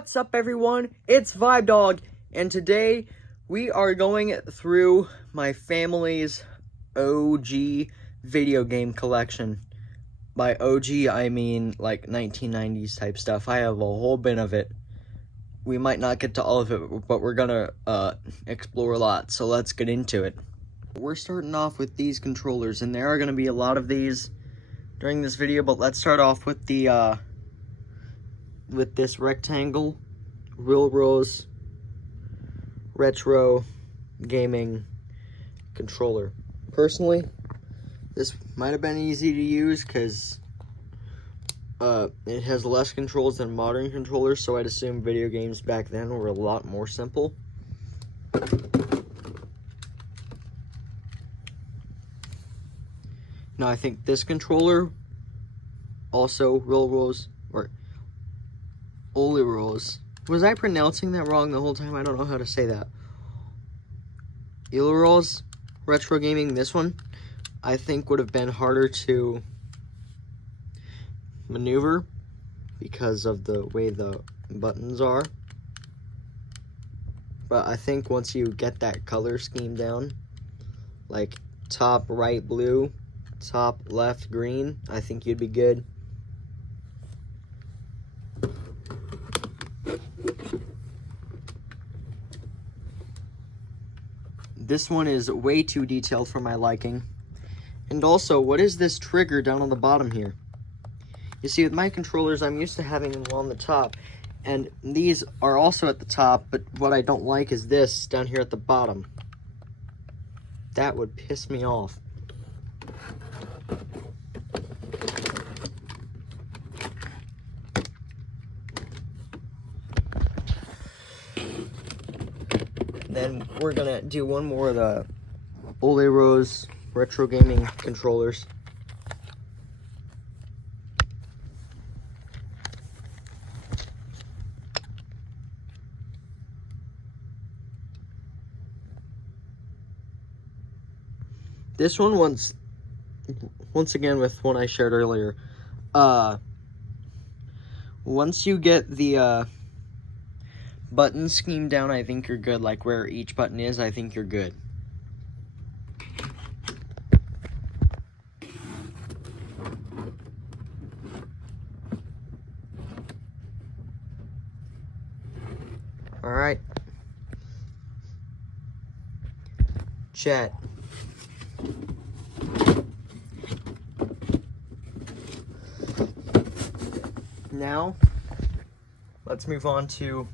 What's up, everyone? It's Vibe Dog, and today we are going through my family's OG video game collection. By OG, I mean like 1990s type stuff. I have a whole bin of it. We might not get to all of it, but we're gonna explore a lot, so let's get into it. We're starting off with these controllers, and there are gonna be a lot of these during this video, but let's start off with the with this rectangle Willrose retro gaming controller. Personally, this might have been easy to use because it has less controls than modern controllers, so I'd assume video games back then were a lot more simple. Now I think this controller, also Willrose, or Willrose. Was I pronouncing that wrong the whole time? I don't know how to say that. Willrose retro gaming, this one, I think would have been harder to maneuver because of the way the buttons are. But I think once you get that color scheme down, like top right blue, top left green, I think you'd be good. This one is way too detailed for my liking. And also, what is this trigger down on the bottom here? You see, with my controllers, I'm used to having them on the top, and these are also at the top, but what I don't like is this down here at the bottom. That would piss me off. Then we're gonna do one more of the Willrose retro gaming controllers. This one once again with one I shared earlier. Once you get the button scheme down, I think you're good. Like where each button is, I think you're good. All right. Chat. Now, let's move on to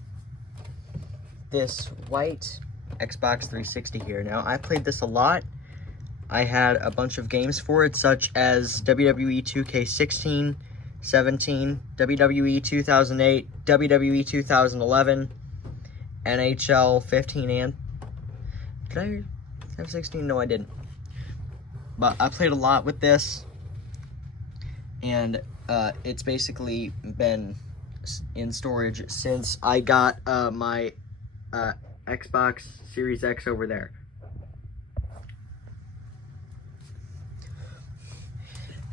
this white Xbox 360 here. Now, I played this a lot. I had a bunch of games for it, such as WWE 2K16, 17, WWE 2008, WWE 2011, NHL 15, and... Did I have 16? No, I didn't. But I played a lot with this, and it's basically been in storage since I got my Xbox Series X over there.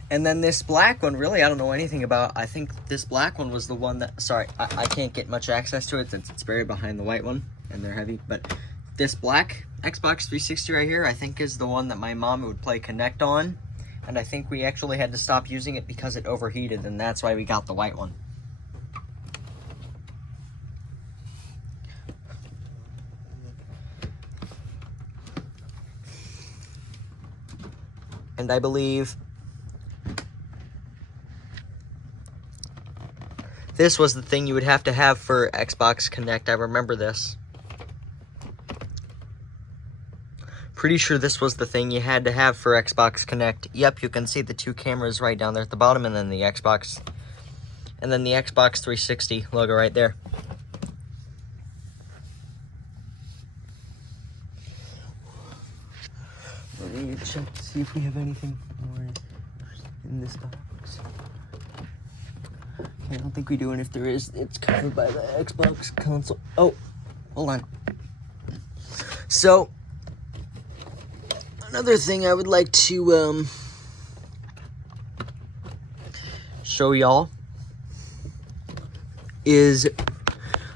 And then this black one, really, I don't know anything about. I think this black one was the one that, sorry, I can't get much access to it since it's buried behind the white one, and they're heavy, but this black Xbox 360 right here, I think is the one that my mom would play Kinect on, and I think we actually had to stop using it because it overheated, and that's why we got the white one. And I believe this was the thing you would have to have for Xbox Kinect. I remember this. Pretty sure this was the thing you had to have for Xbox Kinect. Yep, you can see the two cameras right down there at the bottom, and then the Xbox 360 logo right there. Let me check to see if we have anything more in this box. Okay, I don't think we do, and if there is, it's covered by the Xbox console. Oh, hold on. So, another thing I would like to show y'all is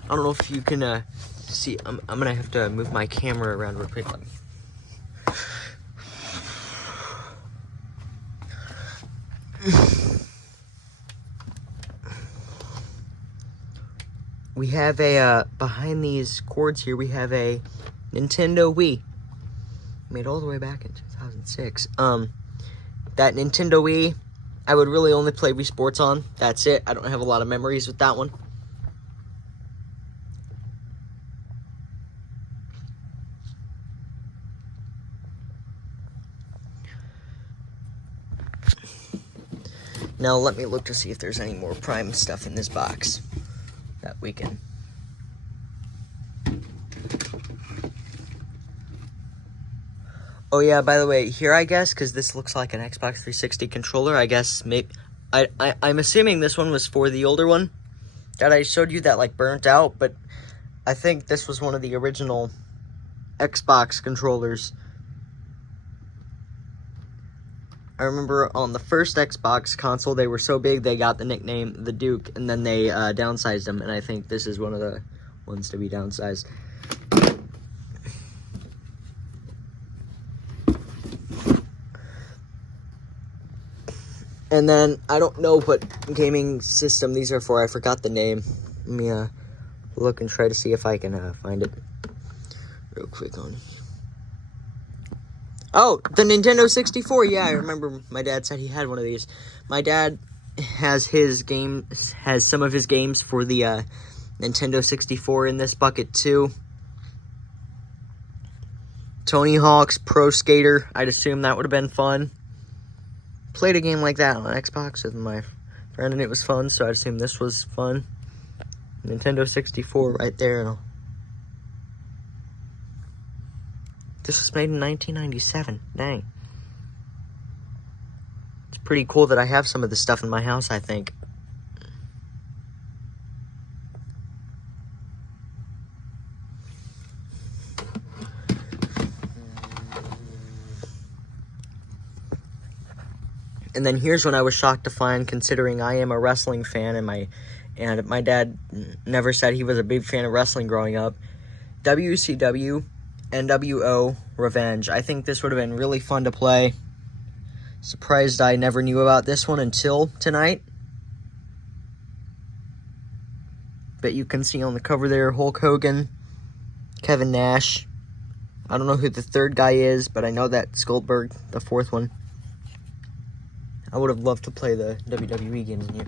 I don't know if you can see. I'm gonna have to move my camera around real quick. We have a, behind these cords here, we have a Nintendo Wii. Made all the way back in 2006. That Nintendo Wii, I would really only play Wii Sports on. That's it. I don't have a lot of memories with that one. Now let me look to see if there's any more Prime stuff in this box that we can. Oh yeah, by the way, here I guess, because this looks like an Xbox 360 controller, I guess maybe, I'm assuming this one was for the older one that I showed you that like burnt out, but I think this was one of the original Xbox controllers. I remember on the first Xbox console, they were so big they got the nickname the Duke, and then they downsized them, and I think this is one of the ones to be downsized. And then, I don't know what gaming system these are for. I forgot the name. Let me look and try to see if I can find it real quick on. Oh, the Nintendo 64. Yeah, I remember my dad said he had one of these. My dad has some of his games for the Nintendo 64 in this bucket too. Tony Hawk's Pro Skater. I'd assume that would have been fun. Played a game like that on Xbox with my friend, and it was fun, so I'd assume this was fun. Nintendo 64 right there. This was made in 1997. Dang. It's pretty cool that I have some of this stuff in my house, I think. And then here's one I was shocked to find, considering I am a wrestling fan, and my dad never said he was a big fan of wrestling growing up. WCW NWO Revenge. I think this would have been really fun to play. Surprised I never knew about this one until tonight. But you can see on the cover there, Hulk Hogan, Kevin Nash. I don't know who the third guy is, but I know that's Goldberg, the fourth one. I would have loved to play the WWE games in here.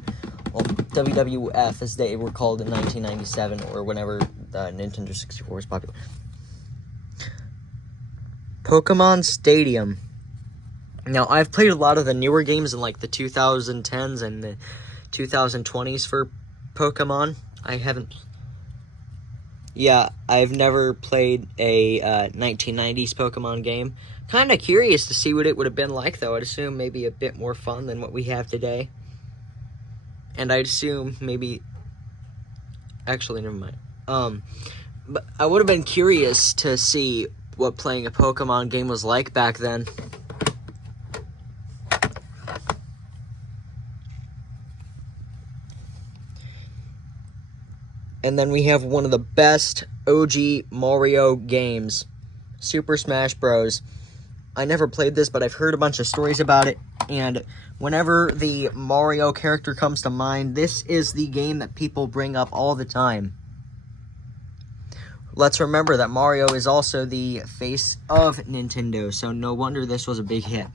Well, WWF, as they were called in 1997, or whenever the Nintendo 64 was popular. Pokemon Stadium. Now, I've played a lot of the newer games in like the 2010s and the 2020s for Pokemon. I've never played a 1990s Pokemon game. Kind of curious to see what it would have been like, though. I'd assume maybe a bit more fun than what we have today. And I'd assume maybe... Actually, never mind. But I would have been curious to see what playing a Pokemon game was like back then. And then we have one of the best OG Mario games, Super Smash Bros. I never played this, but I've heard a bunch of stories about it, and whenever the Mario character comes to mind, this is the game that people bring up all the time. Let's remember that Mario is also the face of Nintendo, so no wonder this was a big hit.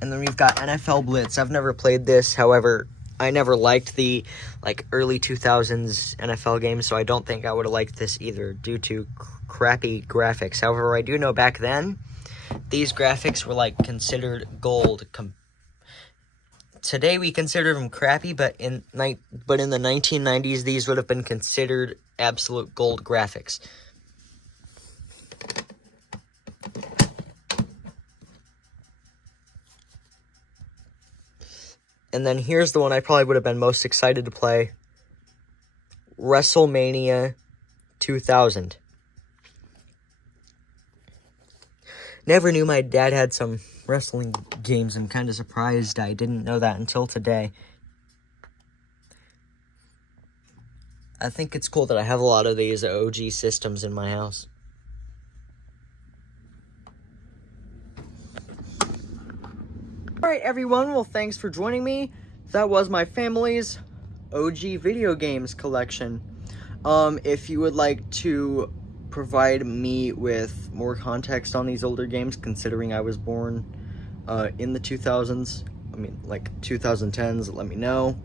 And then we've got NFL Blitz. I've never played this, however, I never liked the early 2000s NFL games, so I don't think I would have liked this either due to crappy graphics. However, I do know back then, these graphics were considered gold. Today we consider them crappy, but in the 1990s, these would have been considered absolute gold graphics. And then here's the one I probably would have been most excited to play. WrestleMania 2000. Never knew my dad had some wrestling games. I'm kind of surprised I didn't know that until today. I think it's cool that I have a lot of these OG systems in my house. Alright everyone, well thanks for joining me. That was my family's OG video games collection. If you would like to provide me with more context on these older games, considering I was born in the 2000s, I mean like 2010s, let me know.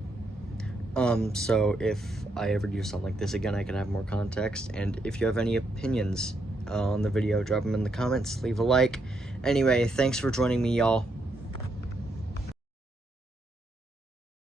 So if I ever do something like this again, I can have more context. And if you have any opinions on the video, drop them in the comments, leave a like. Anyway, thanks for joining me, y'all.